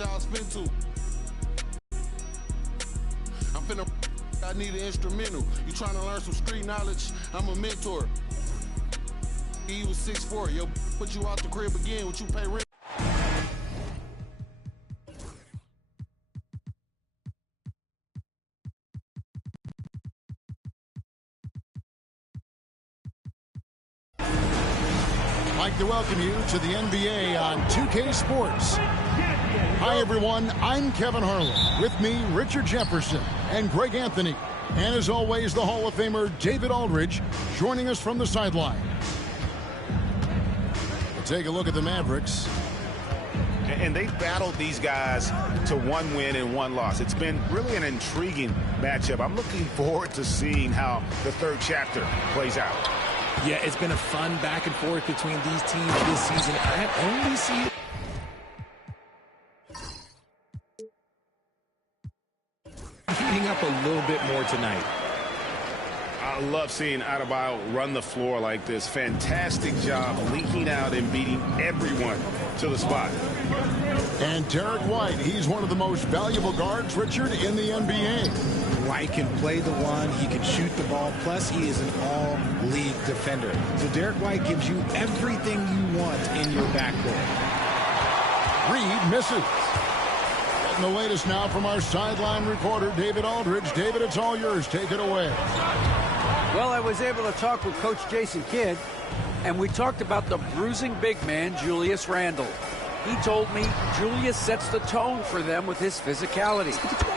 I'll spin to. I'm finna. I need an instrumental. You trying to learn some street knowledge? I'm a mentor. He was 6'4". Yo, put you out the crib again. What you pay rent? I'd like to welcome you to the NBA on 2K Sports. Hi, everyone. I'm Kevin Harlan. With me, Richard Jefferson and Greg Anthony. And as always, the Hall of Famer David Aldridge joining us from the sideline. We'll take a look at the Mavericks. And they've battled these guys to one win and one loss. It's been really an intriguing matchup. I'm looking forward to seeing how the third chapter plays out. Yeah, it's been a fun back and forth between these teams this season. I only see it heating up a little bit more tonight. I love seeing Adebayo run the floor like this. Fantastic job leaking out and beating everyone to the spot. And Derek White, he's one of the most valuable guards, Richard, in the NBA. White can play the one, he can shoot the ball, plus he is an all-league defender. So Derek White gives you everything you want in your backcourt. Reed misses. Getting the latest now from our sideline reporter, David Aldridge. David, it's all yours. Take it away. Well, I was able to talk with Coach Jason Kidd, and we talked about the bruising big man, Julius Randle. He told me Julius sets the tone for them with his physicality.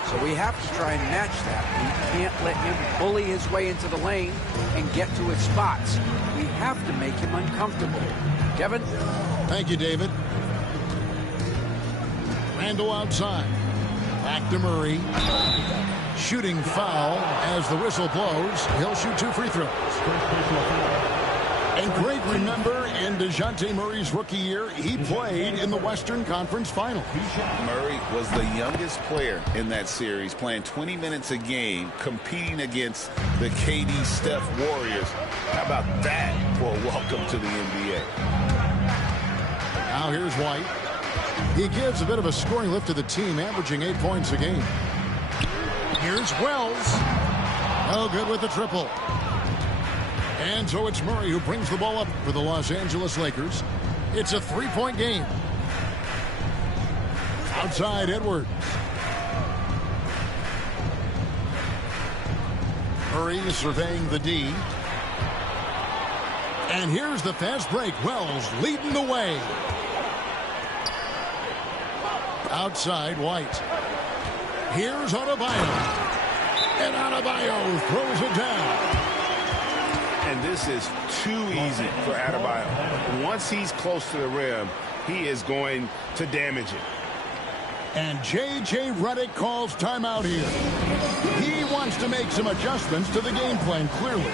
So we have to try and match that. We can't let him bully his way into the lane and get to his spots. We have to make him uncomfortable. Kevin? Thank you, David. Randle outside. Back to Murray. Shooting foul as the whistle blows. He'll shoot 2 free throws. And Greg, remember, in DeJounte Murray's rookie year, he played in the Western Conference Final. Murray was the youngest player in that series, playing 20 minutes a game, competing against the KD Steph Warriors. How about that for a welcome to the NBA? Now here's White. He gives a bit of a scoring lift to the team, averaging 8 points a game. Here's Wells. No good with the triple. And so it's Murray who brings the ball up for the Los Angeles Lakers. It's a 3-point game. Outside Edwards. Murray surveying the D. And here's the fast break. Wells leading the way. Outside White. Here's Adebayo. And Adebayo throws it down. And this is too easy for Adebayo. Once he's close to the rim, he is going to damage it. And J.J. Redick calls timeout here. He wants to make some adjustments to the game plan, clearly.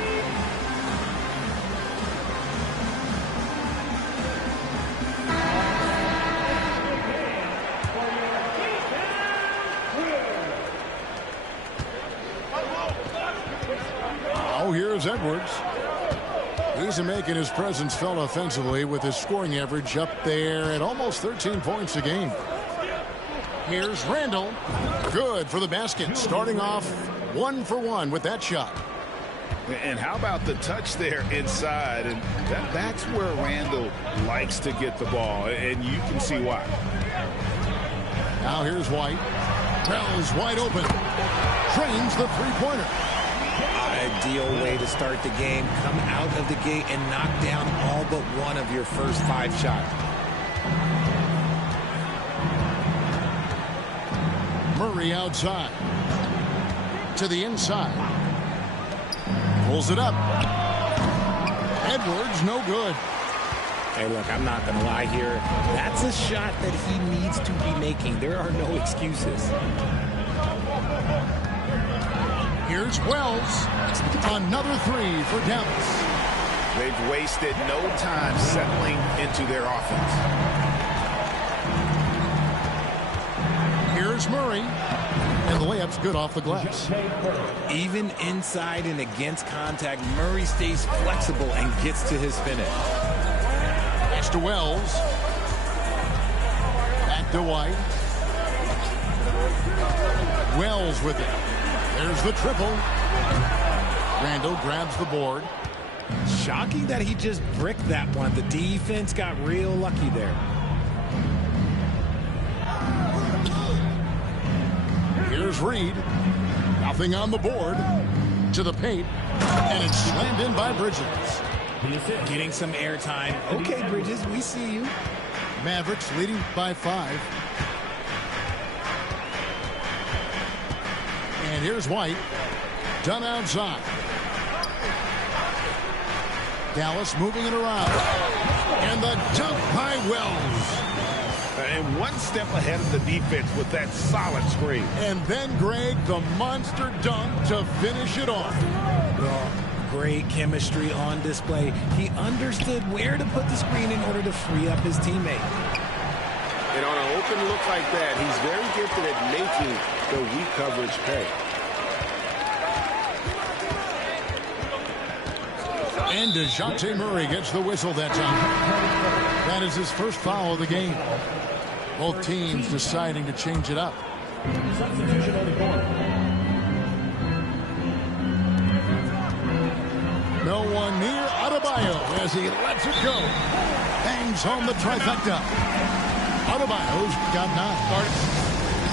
Oh, here's Edwards. He's making his presence felt offensively with his scoring average up there at almost 13 points a game. Here's Randle. Good for the basket. Starting off 1 for 1 with that shot. And how about the touch there inside? And that's where Randle likes to get the ball, and you can see why. Now here's White. Wells wide open. Trains the three-pointer. Ideal way to start the game. Come out of the gate and knock down all but one of your first 5 shots. Murray outside. To the inside. Pulls it up. Edwards, no good. Hey, look, I'm not going to lie here. That's a shot that he needs to be making. There are no excuses. Here's Wells. Another 3 for Dallas. They've wasted no time settling into their offense. Here's Murray. And the layup's good off the glass. Even inside and against contact, Murray stays flexible and gets to his finish. Pass to Wells. Back to White. Wells with it. There's the triple. Randall grabs the board. Shocking that he just bricked that one. The defense got real lucky there. Here's Reed. Nothing on the board. To the paint. And it's slammed in by Bridges. Getting some airtime. Okay, Bridges, we see you. Mavericks leading by 5. And here's White. Done outside. Dallas moving it around. And the dunk by Wells. And one step ahead of the defense with that solid screen. And then, Greg, the monster dunk to finish it off. Well, great chemistry on display. He understood where to put the screen in order to free up his teammate. And on an open look like that, he's very gifted at making the weak coverage pay. And DeJounte Murray gets the whistle that time. That is his first foul of the game. Both teams deciding to change it up. No one near Adebayo as he lets it go. Bangs home the trifecta. Adebayo's got 9.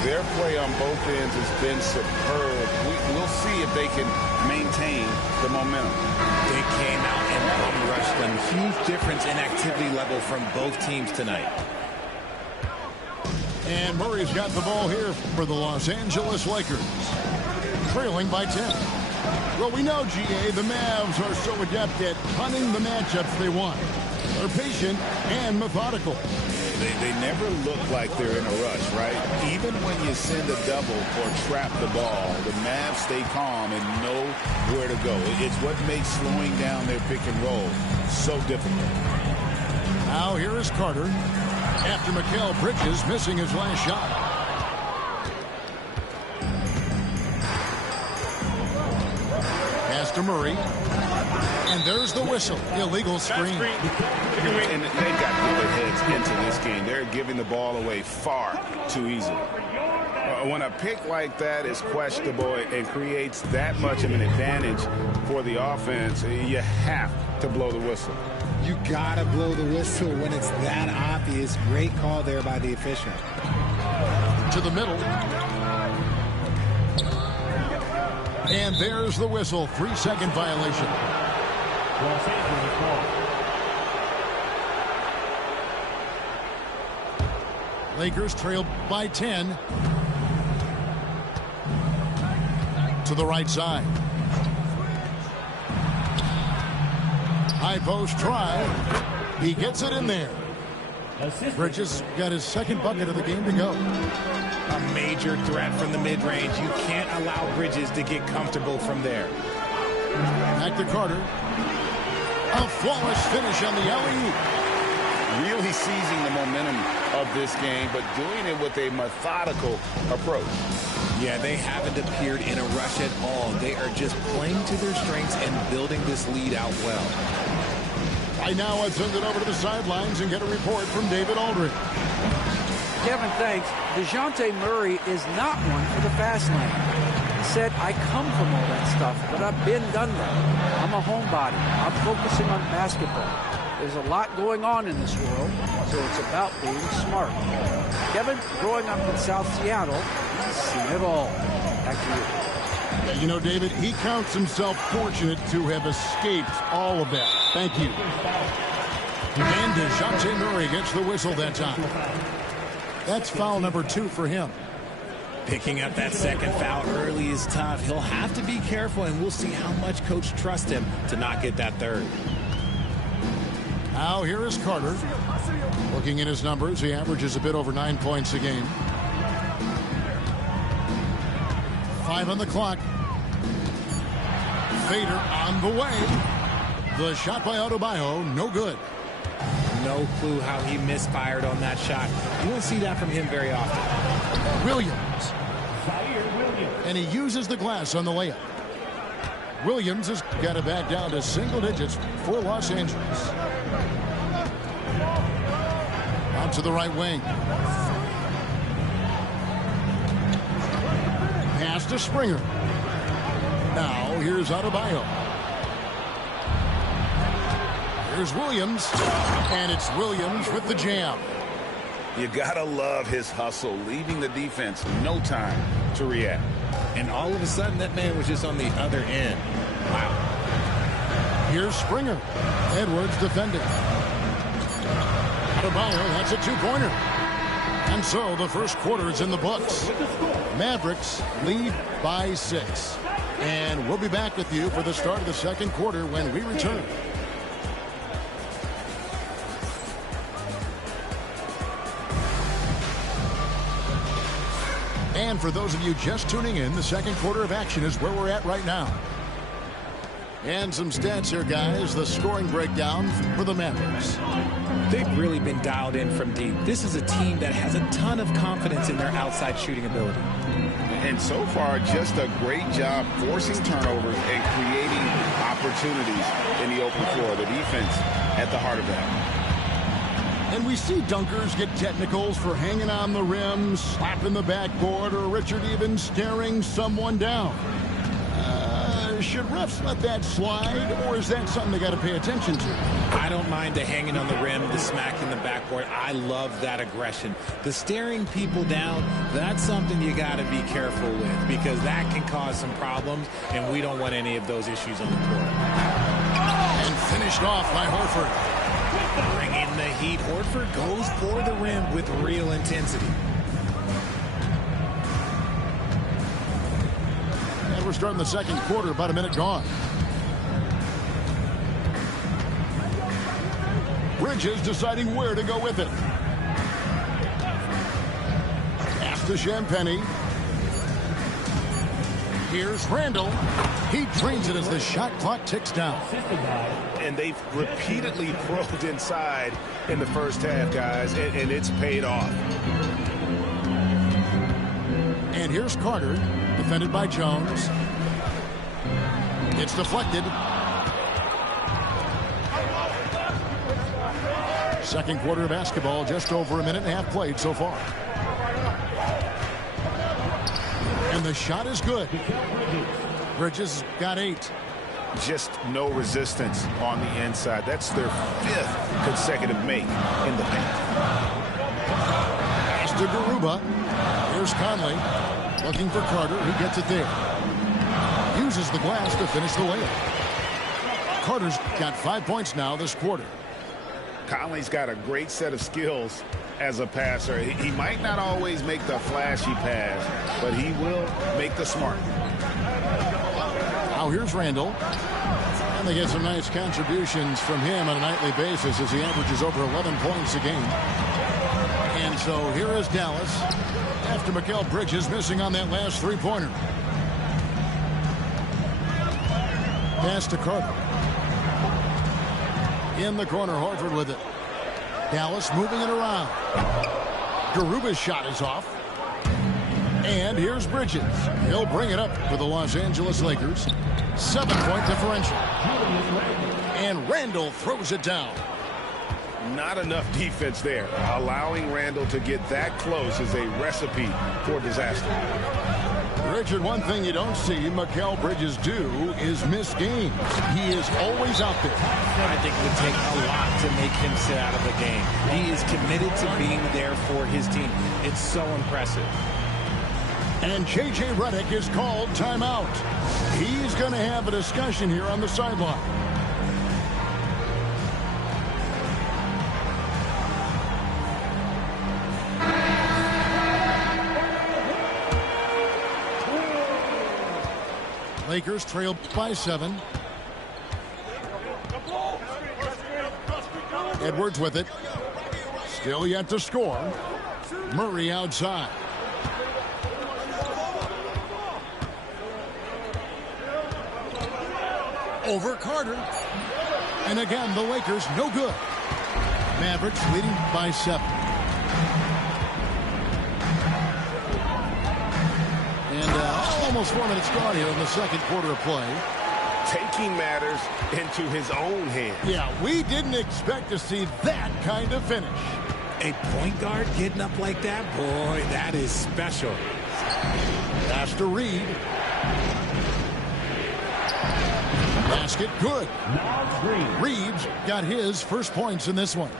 Their play on both ends has been superb. We'll see if they can maintain the momentum. They came out and bum rushed them. Huge difference in activity level from both teams tonight. And Murray's got the ball here for the Los Angeles Lakers. Trailing by 10. Well, we know, GA, the Mavs are so adept at punting the matchups they want. They're patient and methodical. They never look like they're in a rush, right? Even when you send a double or trap the ball, the Mavs stay calm and know where to go. It's what makes slowing down their pick and roll so difficult. Now here is Carter after Mikal Bridges missing his last shot. Pass to Murray. And there's the whistle. Illegal screen. And they've got bullet heads into this game. They're giving the ball away far too easily. When a pick like that is questionable and creates that much of an advantage for the offense, you have to blow the whistle. You gotta blow the whistle when it's that obvious. Great call there by the official. To the middle. And there's the whistle. 3-second violation. Los Angeles ball. Lakers trail by 10. To the right side. High post try. He gets it in there. Bridges got his second bucket of the game to go. A major threat from the mid-range. You can't allow Bridges to get comfortable from there. Back to Carter. A flawless finish on the alley-oop. Really seizing the momentum of this game, but doing it with a methodical approach. Yeah, they haven't appeared in a rush at all. They are just playing to their strengths and building this lead out well. Right now, I'll send it over to the sidelines and get a report from David Aldridge. Kevin, thanks. DeJounte Murray is not one for the fast lane. He said, I come from all that stuff, but I've been done that. I'm a homebody. I'm focusing on basketball. There's a lot going on in this world, so it's about being smart. Kevin, growing up in South Seattle, he's seen it all. Back to you. Yeah, you know, David, he counts himself fortunate to have escaped all of that. Thank you. And DeJounte Murray gets the whistle that time. That's foul number 2 for him. Picking up that second foul early is tough. He'll have to be careful, and we'll see how much coach trusts him to not get that third. Now here is Carter. Looking at his numbers, he averages a bit over 9 points a game. 5 on the clock. Fader on the way. The shot by Adebayo, no good. No clue how he misfired on that shot. You don't see that from him very often. Williams. And he uses the glass on the layup. Williams has got it back down to single digits for Los Angeles. Out to the right wing. to Springer. Now here's Adebayo. Here's Williams. And it's Williams with the jam. You gotta love his hustle, leaving the defense no time to react. And all of a sudden, that man was just on the other end. Wow. Here's Springer. Edwards defending. Adebayo, that's a two-pointer. And so the first quarter is in the books. Mavericks lead by 6. And we'll be back with you for the start of the second quarter when we return. And for those of you just tuning in, the second quarter of action is where we're at right now. And some stats here, guys. The scoring breakdown for the Mavericks. They've really been dialed in from deep. This is a team that has a ton of confidence in their outside shooting ability. And so far, just a great job forcing turnovers and creating opportunities in the open floor. The defense at the heart of that. And we see dunkers get technicals for hanging on the rim, slapping the backboard, or Richard even staring someone down. Should refs let that slide, or is that something they got to pay attention to? I don't mind the hanging on the rim, the smacking the backboard. I love that aggression. The staring people down, that's something you got to be careful with because that can cause some problems, and we don't want any of those issues on the court. And finished off by Horford. Bringing the heat. Horford goes for the rim with real intensity. And we're starting the second quarter, about a minute gone. Bridges deciding where to go with it. Pass to Champagny. Here's Randall. He drains it as the shot clock ticks down. And they've repeatedly probed inside in the first half, guys, and it's paid off. And here's Carter, defended by Jones. It's deflected. Second quarter of basketball, just over a minute and a half played so far. And the shot is good. Bridges got 8. Just no resistance on the inside. That's their 5th consecutive make in the paint. Pass to Garuba. Here's Conley. Looking for Carter, who gets it there. Uses the glass to finish the layup. Carter's got 5 points now this quarter. Conley's got a great set of skills as a passer. He might not always make the flashy pass, but he will make the smart. Now here's Randall. And they get some nice contributions from him on a nightly basis as he averages over 11 points a game. And so here is Dallas after Mikal Bridges missing on that last three-pointer. Pass to Carter. In the corner, Horford with it. Dallas moving it around. Garuba's shot is off. And here's Bridges. He'll bring it up for the Los Angeles Lakers. 7-point differential. And Randall throws it down. Not enough defense there. Allowing Randall to get that close is a recipe for disaster. Richard, one thing you don't see Mikal Bridges do is miss games. He is always out there. I think it would take a lot to make him sit out of the game. He is committed to being there for his team. It's so impressive. And J.J. Redick is called timeout. He's going to have a discussion here on the sideline. Lakers trail by 7. Edwards with it. Still yet to score. Murray outside. Over Carter. And again, the Lakers no good. Mavericks leading by 7. And almost 4 minutes gone here in the second quarter of play. Taking matters into his own hands. Yeah, we didn't expect to see that kind of finish. A point guard getting up like that, boy, that is special. Pass to Reed. Basket good. Reed's got his first points in this one.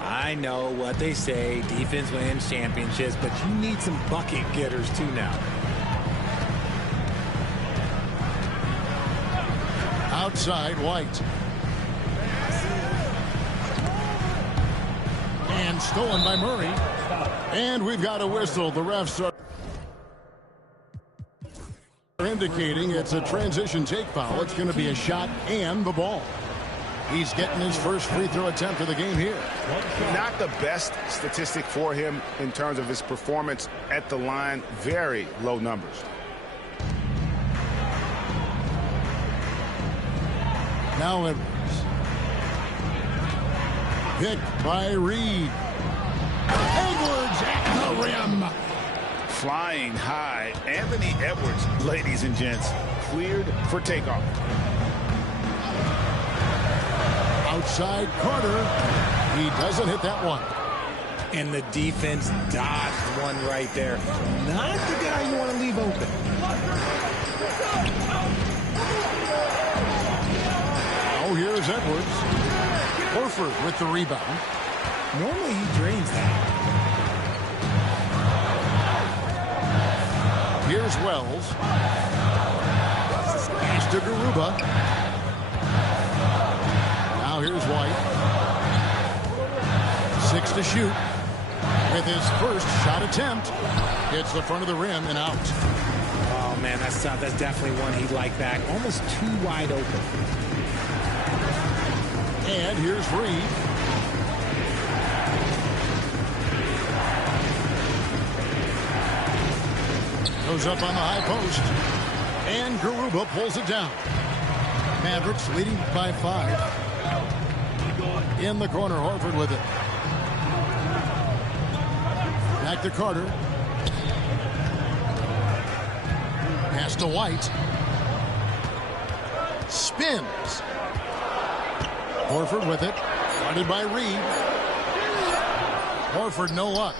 I know what they say, defense wins championships, but you need some bucket getters too now. Outside, White. And stolen by Murray. And we've got a whistle. The refs are indicating it's a transition take foul. It's going to be a shot and the ball. He's getting his first free throw attempt of the game here. Not the best statistic for him in terms of his performance at the line. Very low numbers. Now Edwards. Picked by Reed. Edwards at the rim. Flying high. Anthony Edwards, ladies and gents, cleared for takeoff. Outside Carter. He doesn't hit that one. And the defense dodged one right there. Not the guy you want to leave open. Oh, here's Edwards. Horford with the rebound. Normally he drains that. Here's Wells. Pass to Garuba. Now here's White. 6 to shoot. With his first shot attempt. Hits the front of the rim and out. Oh, man, that's definitely one he'd like back. Almost too wide open. And here's Reed. Goes up on the high post. And Garuba pulls it down. Mavericks leading by 5. In the corner, Horford with it. Back to Carter. Pass to White. Spins. Horford with it. Guarded by Reed. Horford, no luck.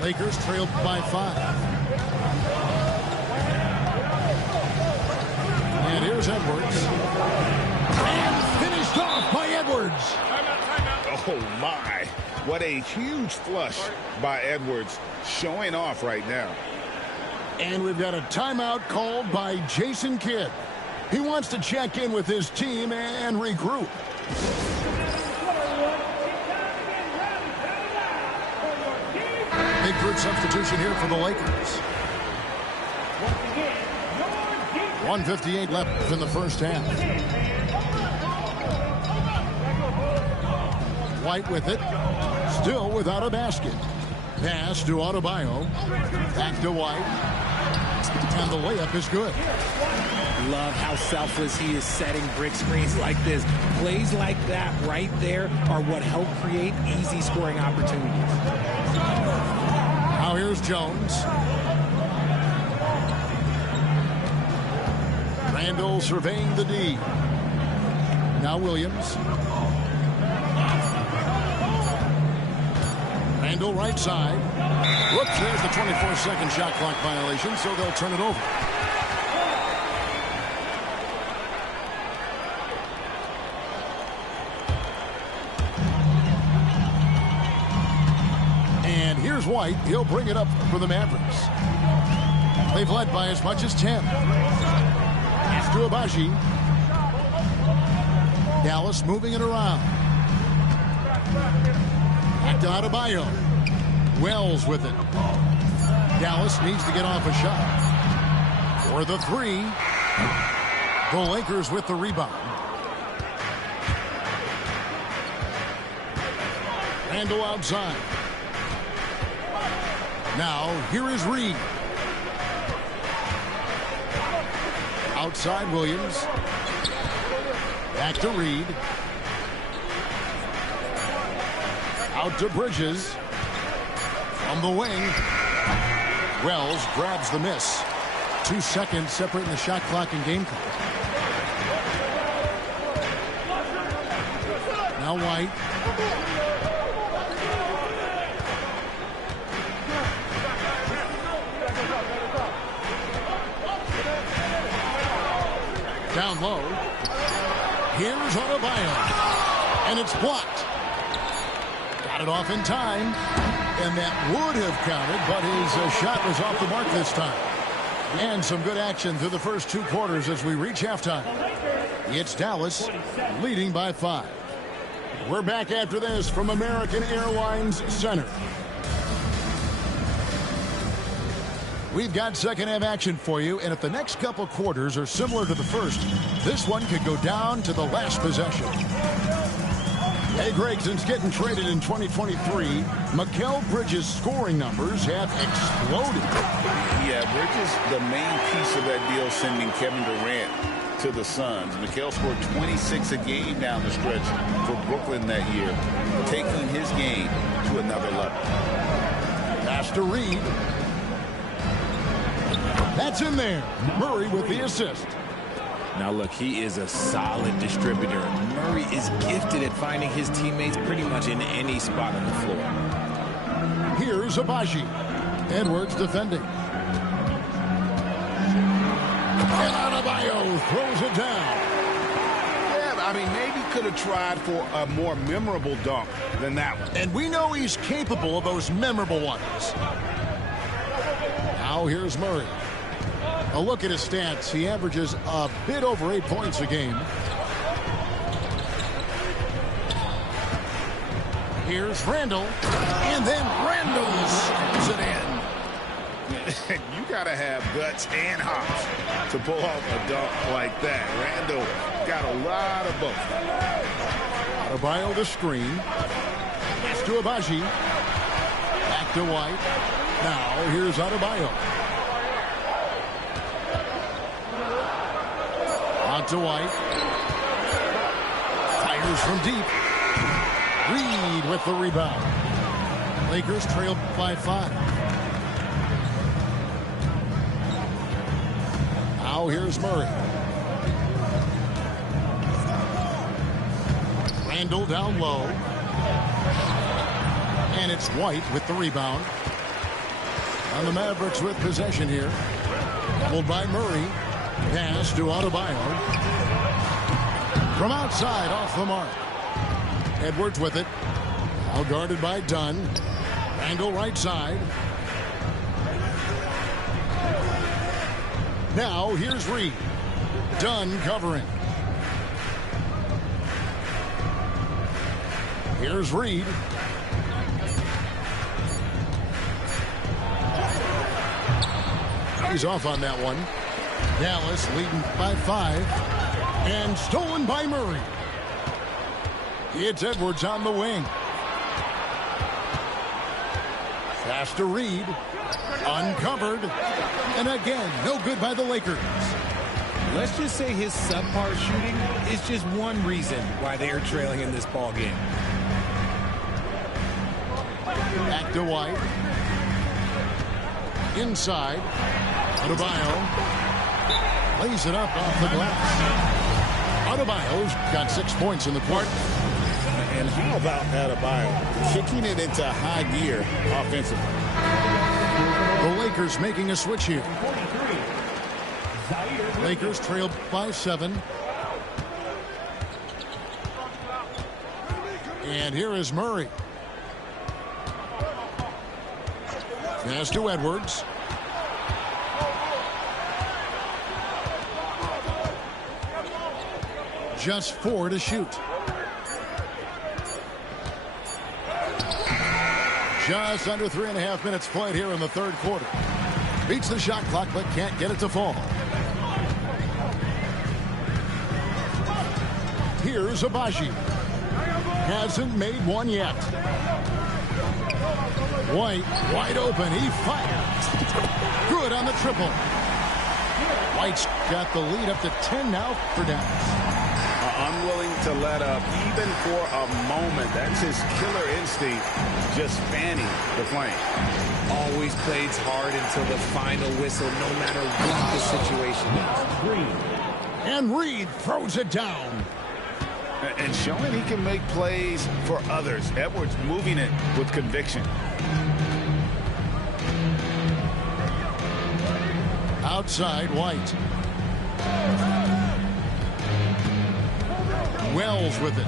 Lakers trailed by 5. And here's Edwards. And finished off by Edwards. Oh, my. What a huge flush by Edwards, showing off right now. And we've got a timeout called by Jason Kidd. He wants to check in with his team and regroup. Big group substitution here for the Lakers. 1:58 left in the first half. White with it. Still without a basket. Pass to Adebayo. Back to White. And the layup is good. Love how selfless he is setting brick screens like this. Plays like that right there are what help create easy scoring opportunities. Now here's Jones. Randall surveying the D. Now Williams. Randall right side. Whoops, there's the 24-second shot clock violation, so they'll turn it over. And here's White. He'll bring it up for the Mavericks. They've led by as much as 10. Pass to Abaji. Dallas moving it around. Back to Adebayo. Wells with it. Dallas needs to get off a shot. For the 3. The Lakers with the rebound. Randall outside. Now, here is Reed. Outside Williams. Back to Reed. Out to Bridges. On the wing. Wells grabs the miss. 2 seconds separating the shot clock and game clock. Now White. Down low. Here's Adebayo. And it's blocked. Got it off in time. And that would have counted, but his shot was off the mark this time. And some good action through the first 2 quarters as we reach halftime. It's Dallas leading by 5. We're back after this from American Airlines Center. We've got second half action for you, and if the next couple quarters are similar to the first, this one could go down to the last possession. Hey, Greg, since getting traded in 2023, Mikal Bridges' scoring numbers have exploded. Yeah, Bridges, the main piece of that deal, sending Kevin Durant to the Suns. Mikal scored 26 a game down the stretch for Brooklyn that year, taking his game to another level. Pass to Reed. That's in there. Murray with the assist. Now, look, he is a solid distributor. Murray is gifted at finding his teammates pretty much in any spot on the floor. Here's Abaji. Edwards defending. And Adebayo throws it down. Yeah, I mean, maybe could have tried for a more memorable dunk than that one. And we know he's capable of those memorable ones. Now here's Murray. A look at his stats. He averages a bit over 8 points a game. Here's Randall. And then Randall slams it in. You got to have guts and hops to pull off a dunk like that. Randall got a lot of both. Adebayo the screen. Pass to Abaji. Back to White. Now here's Adebayo. Out to White. Fires from deep. Reed with the rebound. Lakers trail by 5. Now here's Murray. Randall down low. And it's White with the rebound. And the Mavericks with possession here. Doubled by Murray. Pass to Adebayo. From outside, off the mark. Edwards with it. Now guarded by Dunn. Angle right side. Now here's Reed. Dunn covering. Here's Reed. He's off on that one. Dallas leading by 5. And stolen by Murray. It's Edwards on the wing. Pass to Reed. Uncovered. And again, no good by the Lakers. Let's just say his subpar shooting is just one reason why they are trailing in this ball game. Back to White. Inside. Adebayo lays it up off the glass. Adebayo's got 6 points in the quarter. And how about Adebayo kicking it into high gear offensively? The Lakers making a switch here. Lakers trail by 7. And here is Murray. Pass to Edwards. Just 4 to shoot. Just under 3.5 minutes played here in the third quarter. Beats the shot clock, but can't get it to fall. Here's Abaji. Hasn't made one yet. White, wide open. He fires. Good on the triple. White's got the lead up to 10 now for Dallas. Unwilling to let up even for a moment. That's his killer instinct, just fanning the flame. Always plays hard until the final whistle, no matter what the situation is. And Reed throws it down. And showing he can make plays for others. Edwards moving it with conviction. Outside, White. Wells with it.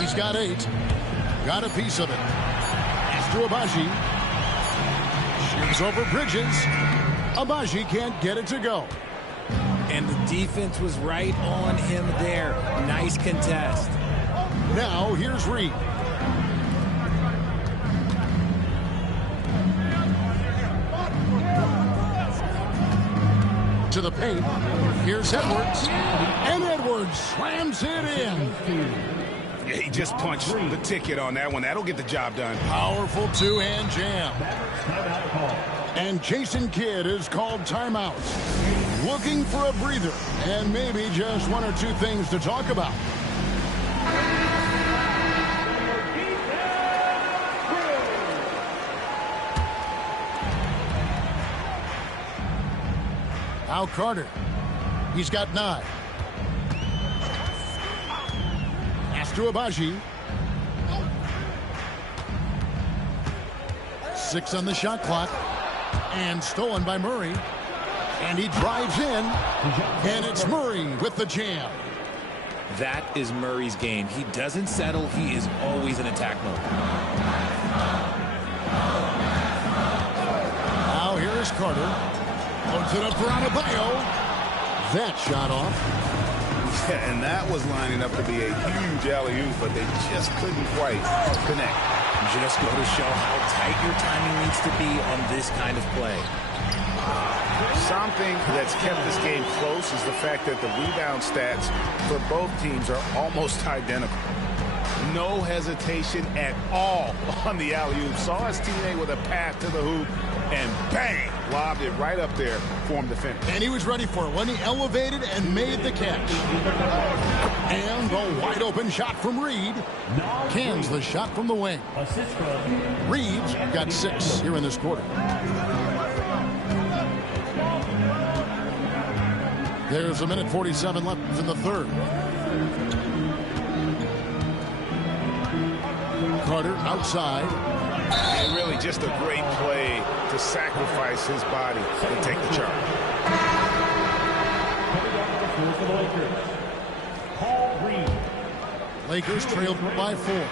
He's got 8. Got a piece of it. Pass to Abaji. Shoots over Bridges. Abaji can't get it to go. And the defense was right on him there. Nice contest. Now here's Reed. To the paint. Here's Edwards. And Edwards slams it in. Yeah, he just punched the ticket on that one. That'll get the job done. Powerful two-hand jam. And Jason Kidd is called timeout. Looking for a breather and maybe just one or two things to talk about. Now Carter. He's got 9. Pass to Abaji. 6 on the shot clock. And stolen by Murray. And he drives in. And it's Murray with the jam. That is Murray's game. He doesn't settle. He is always in attack mode. Now here is Carter. Puts it up for Adebayo. That shot off. Yeah, and that was lining up to be a huge alley-oop, but they just couldn't quite connect. Just go to show how tight your timing needs to be on this kind of play. Something that's kept this game close is the fact that the rebound stats for both teams are almost identical. No hesitation at all on the alley-oop. Saw his teammate with a path to the hoop, and bang, lobbed it right up there for him to finish. And he was ready for it when he elevated and made the catch. And a wide open shot from Reed. Cans the shot from the wing. Reed's got 6 here in this quarter. There's 1:47 left in the third. Carter outside. And really just a great play to sacrifice his body and take the charge. Lakers trailed by 4.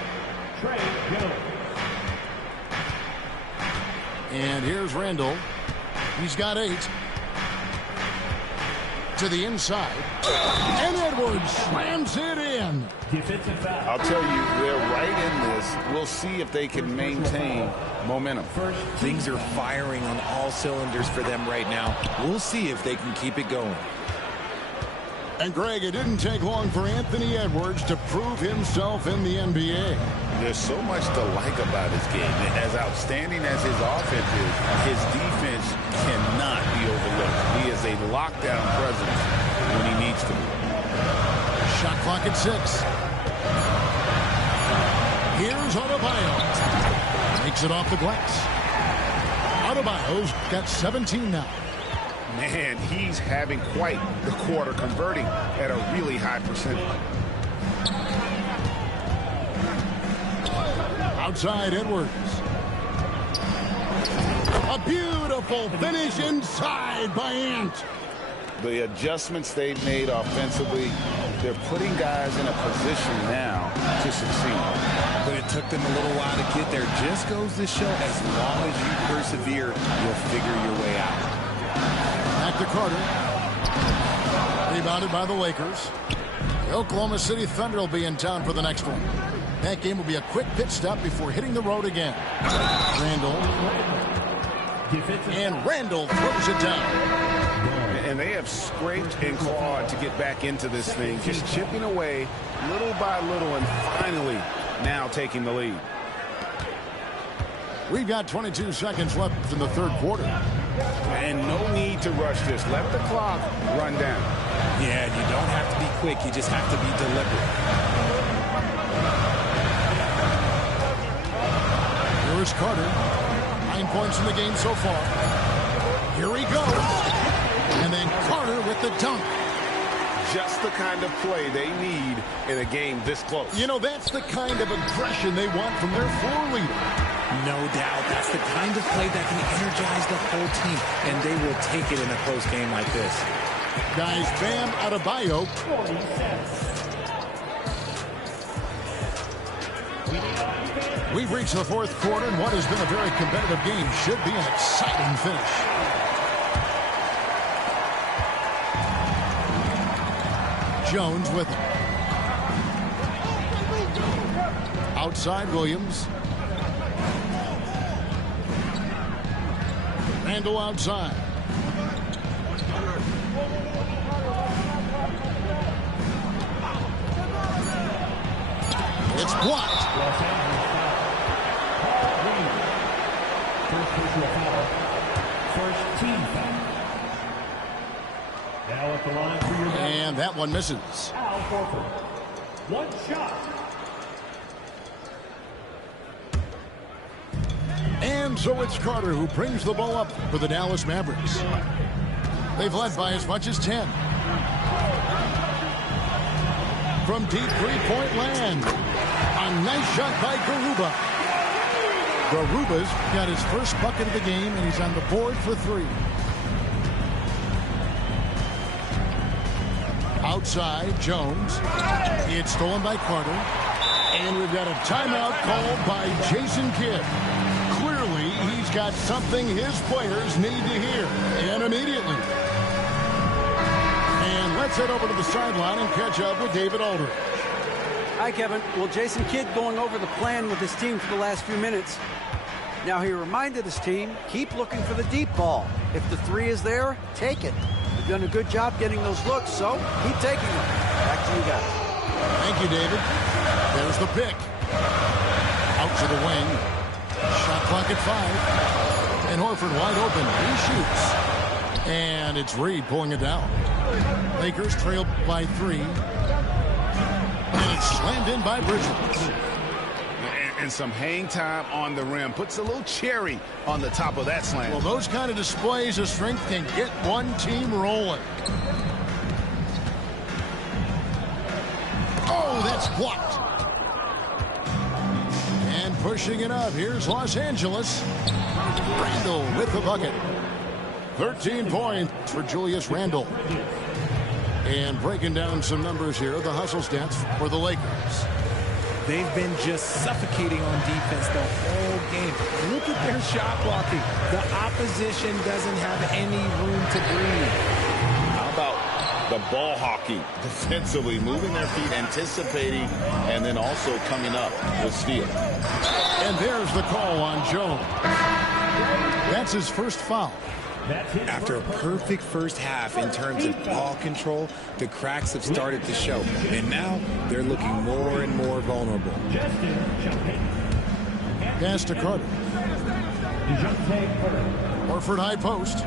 And here's Randall. He's got 8. To the inside. And Edwards slams it in. I'll tell you, they're right in this. We'll see if they can maintain momentum. Things are firing on all cylinders for them right now. We'll see if they can keep it going. And Greg, it didn't take long for Anthony Edwards to prove himself in the NBA. There's so much to like about his game. As outstanding as his offense is, his defense cannot be overlooked. He is a lockdown presence when he needs to be. Shot clock at 6. Here's Adebayo. Makes it off the glass. Adebayo's got 17 now. Man, he's having quite the quarter, converting at a really high percentage. Outside Edwards. A beautiful finish inside by Ant. The adjustments they've made offensively, they're putting guys in a position now to succeed. But it took them a little while to get there. Just goes to show, as long as you persevere, you'll figure your way out. Back to Carter. Rebounded by the Lakers. The Oklahoma City Thunder will be in town for the next one. That game will be a quick pit stop before hitting the road again. Randall. And Randall throws it down. And they have scraped and clawed to get back into this thing, just chipping away little by little and finally now taking the lead. We've got 22 seconds left in the third quarter. And no need to rush this. Let the clock run down. Yeah, you don't have to be quick. You just have to be deliberate. Here's Carter. 9 points in the game so far. Here he goes. And then Carter with the dunk. Just the kind of play they need in a game this close. You know, that's the kind of aggression they want from their floor leader. No doubt. That's the kind of play that can energize the whole team, and they will take it in a close game like this. Guys, Bam Adebayo We've reached the fourth quarter, and what has been a very competitive game should be an exciting finish. Jones with it. Outside Williams. Randall outside. It's blocked. First personal foul. First team foul. Now at the line for your and that one misses. Al Horford. One shot. And so it's Carter who brings the ball up for the Dallas Mavericks. They've led by as much as 10. From deep three-point land. A nice shot by Garuba. Garuba's got his first bucket of the game, and he's on the board for 3. Outside, Jones. It's stolen by Carter. And we've got a timeout called by Jason Kidd. Clearly, he's got something his players need to hear, and immediately. And let's head over to the sideline and catch up with David Aldridge. Hi, Kevin. Well, Jason Kidd going over the plan with his team for the last few minutes. Now, he reminded his team, keep looking for the deep ball. If the 3 is there, take it. You've done a good job getting those looks, so keep taking them. Back to you guys. Thank you, David. There's the pick. Out to the wing. Shot clock at 5. And Horford wide open. He shoots. And it's Reed pulling it down. Lakers trail by 3. And it's slammed in by Bridges. And some hang time on the rim. Puts a little cherry on the top of that slam. Well, those kind of displays of strength can get one team rolling. Oh, that's blocked. And pushing it up. Here's Los Angeles. Randall with the bucket. 13 points for Julius Randall. And breaking down some numbers here, the hustle stats for the Lakers. They've been just suffocating on defense the whole game. Look at their shot blocking. The opposition doesn't have any room to breathe. How about the ball hockey defensively, moving their feet, anticipating, and then also coming up with steal. And there's the call on Jones. That's his first foul. After a perfect first half in terms of ball control, the cracks have started to show. And now they're looking more and more vulnerable. Pass to Carter. Horford high post.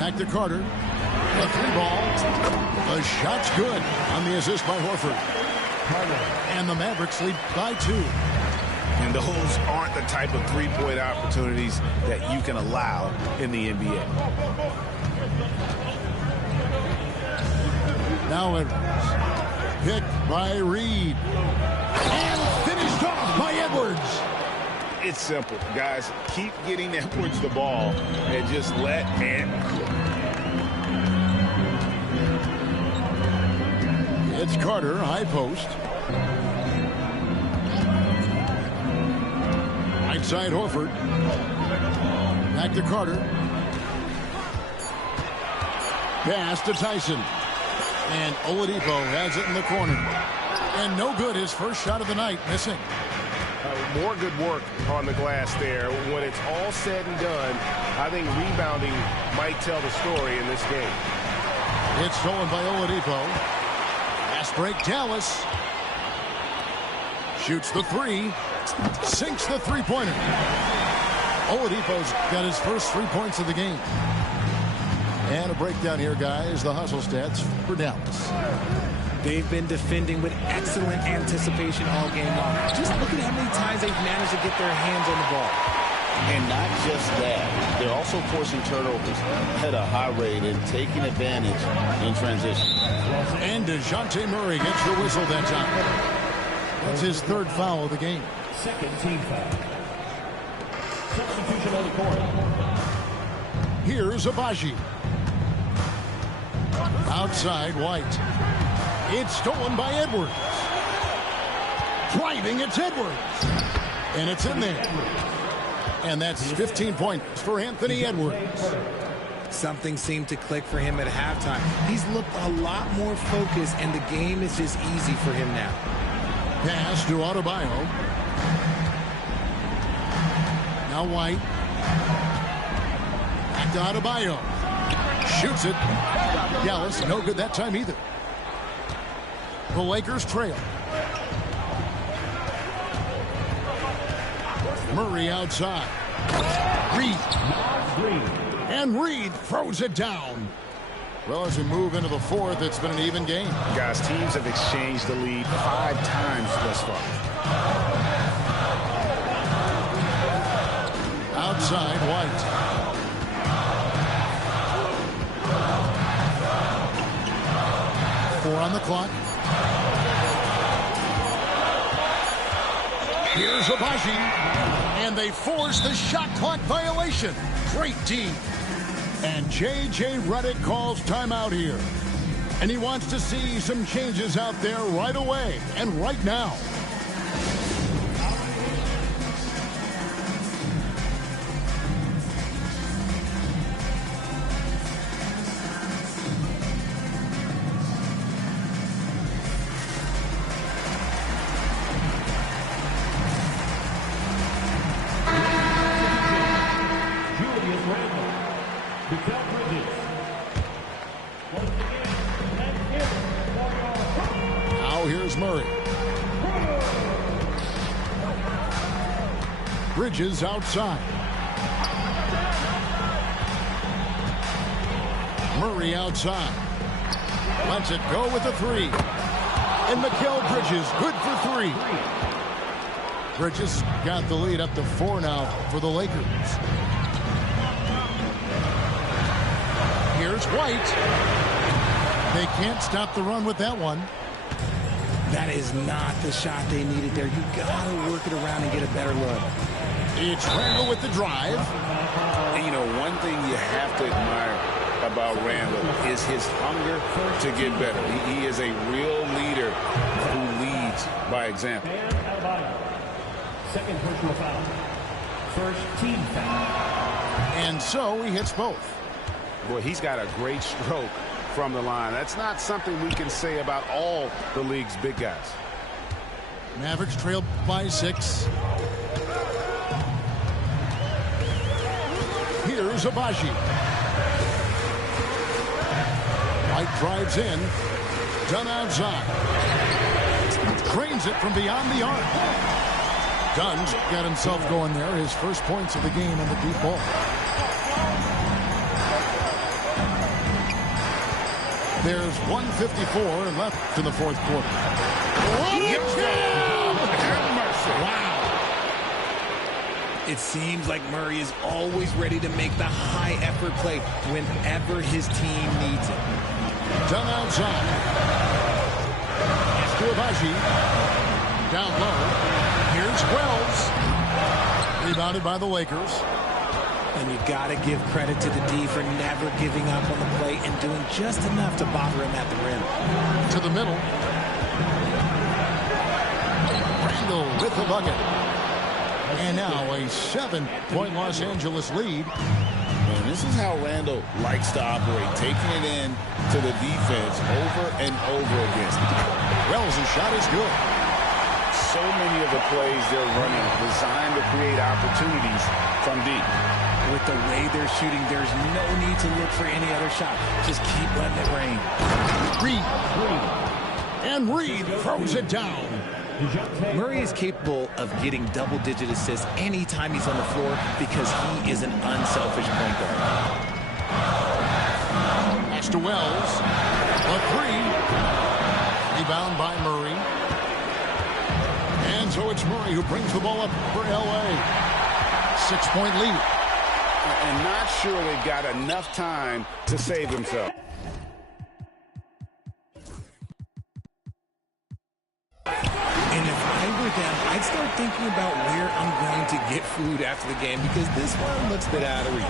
Back to Carter. A 3-ball. The shot's good on the assist by Horford. And the Mavericks lead by 2. And those aren't the type of three-point opportunities that you can allow in the NBA. Now Edwards. Picked by Reed. And finished off by Edwards. It's simple, guys. Keep getting Edwards the ball and just let Ant cook. It's Carter, high post. Right side Horford. Back to Carter. Pass to Tyson. And Oladipo has it in the corner. And no good, his first shot of the night, missing. More good work on the glass there. When it's all said and done, I think rebounding might tell the story in this game. It's stolen by Oladipo. Fast break, Dallas. Shoots the 3. Sinks the 3-pointer. Oladipo's got his first 3 points of the game. And a breakdown here, guys. The hustle stats for Dallas. They've been defending with excellent anticipation all game long. Just look at how many times they've managed to get their hands on the ball. And not just that, they're also forcing turnovers at a high rate and taking advantage in transition. And DeJounte Murray gets the whistle that time. That's his 3rd foul of the game. Second team foul. Substitution on the court. Here's Abaji. Outside White. It's stolen by Edwards. Driving, it's Edwards. And it's in there. And that's 15 points for Anthony Edwards. Something seemed to click for him at halftime. He's looked a lot more focused, and the game is just easy for him now. Pass to Adebayo. Now White. Back to Adebayo. Shoots it. Dallas, no good that time either. The Lakers trail. Murray outside. Reed. And Reed throws it down. Well, as we move into the fourth, it's been an even game. Guys, teams have exchanged the lead 5 times thus far. Outside, White. Four on the clock. Here's Abaji. And they force the shot clock violation. Great D. And J.J. Redick calls timeout here. And he wants to see some changes out there right away and right now. Now here's Murray. Bridges outside. Murray outside. Lets it go with a three. And Mikal Bridges, good for three. Bridges got the lead up to 4 now for the Lakers. Here's White. They can't stop the run with that one. That is not the shot they needed there. You got to work it around and get a better look. It's Randall with the drive. And you know, one thing you have to admire about Randall is his hunger to get better. He is a real leader who leads by example. Second personal foul. First team foul. And so he hits both. Boy, he's got a great stroke from the line. That's not something we can say about all the league's big guys. Mavericks trail by 6. Here's Abaji. White drives in. Dunn outside. Cranes it from beyond the arc. Dunn's got himself going there. His first points of the game on the deep ball. There's 1:54 left in the fourth quarter. Wow. It seems like Murray is always ready to make the high-effort play whenever his team needs it. Dunn outside. To Abaji. Down low. Here's Wells. Rebounded by the Lakers. And you got to give credit to the D for never giving up on the play and doing just enough to bother him at the rim. To the middle. Randall with the bucket. And now a 7-point Los Angeles lead. And this is how Randall likes to operate, taking it in to the defense over and over again. Wells' shot is good. So many of the plays they're running designed to create opportunities from deep. With the way they're shooting, there's no need to look for any other shot. Just keep letting it rain. Reed. And Reed throws it down. Murray is capable of getting double-digit assists anytime he's on the floor because he is an unselfish point guard. Pass to Wells. A three. Rebound by Murray. And so it's Murray who brings the ball up for L.A. 6-point lead. And not sure they've got enough time to save themselves. And if I were them, I'd start thinking about where I'm going to get food after the game because this one looks a bit out of reach.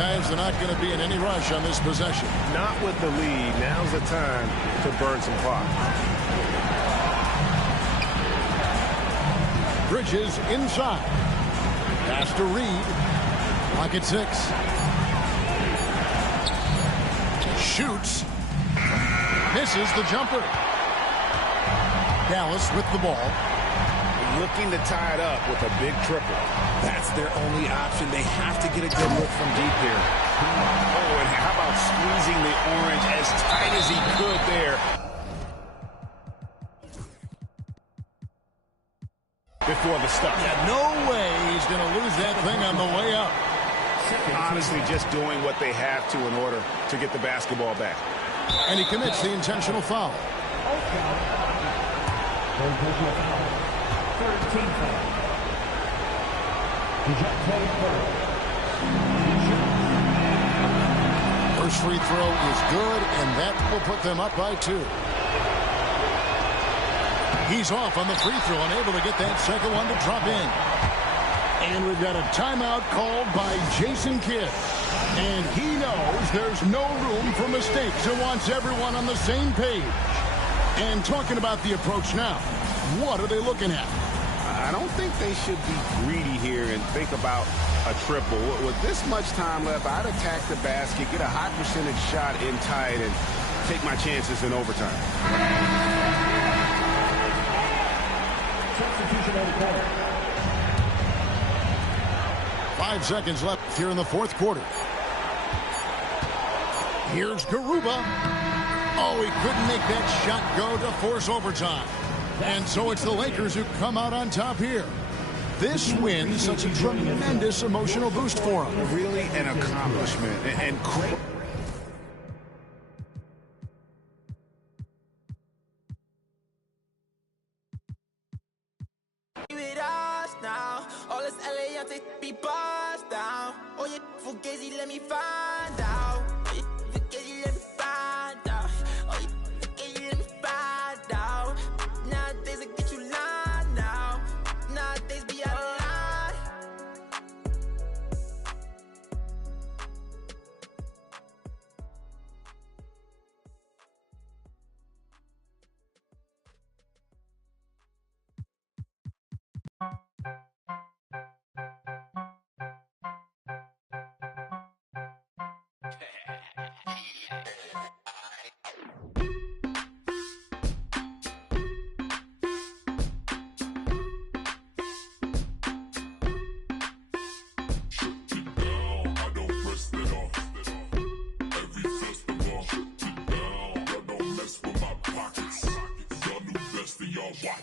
Guys, they're not going to be in any rush on this possession. Not with the lead. Now's the time to burn some clock. Bridges inside. Pass to Reed. Clock at 6. Shoots. Misses the jumper. Dallas with the ball. Looking to tie it up with a big triple. That's their only option. They have to get a good look from deep here. Oh, and how about squeezing the orange as tight as he could there. Before the stop. Yeah, no way he's going to lose that thing on the way up. Honestly, just doing what they have to in order to get the basketball back. And he commits the intentional foul. 13 foul. First free throw is good, and that will put them up by 2. He's off on the free throw, unable to get that second one to drop in. And we've got a timeout called by Jason Kidd. And he knows there's no room for mistakes and wants everyone on the same page. And talking about the approach now, what are they looking at? I don't think they should be greedy here and think about a triple. With this much time left, I'd attack the basket, get a high percentage shot in tight, and take my chances in overtime. Substitution on the court. 5 seconds left here in the fourth quarter. Here's Garuba. Oh, he couldn't make that shot go to force overtime. And so it's the Lakers who come out on top here. This win, such a tremendous emotional boost for them. Really an accomplishment. And all this LA, I take be bars down. Oh, yeah, Fugazi, let me find out. Oh, yeah, Fugazi, let me find out. Oh, yeah, Fugazi, let me find out. Nowadays, I get you lying now. Nowadays, be out of line.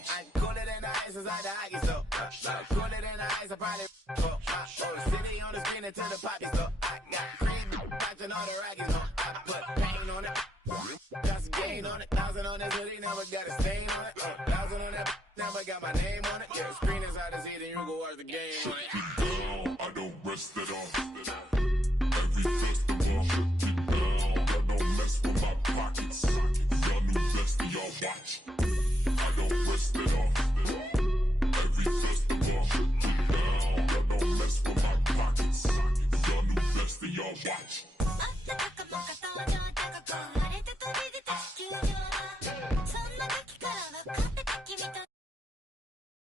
I cooler than the ice inside the hockey store. Cooler than the ice, I probably city on the screen until the poppy store. I got cream, watching all the Rockies on. I put paint on it, got some gain on it. 1,000 on this hoodie, never got a stain on it. 1,000 on that, never got my name on it. Yeah, screen is hard to see, then you go watch the game on it. I don't rest it off. Every festival, shut it down. Y'all don't mess with my pockets. Y'all new best, y'all watch. I don't rest it off.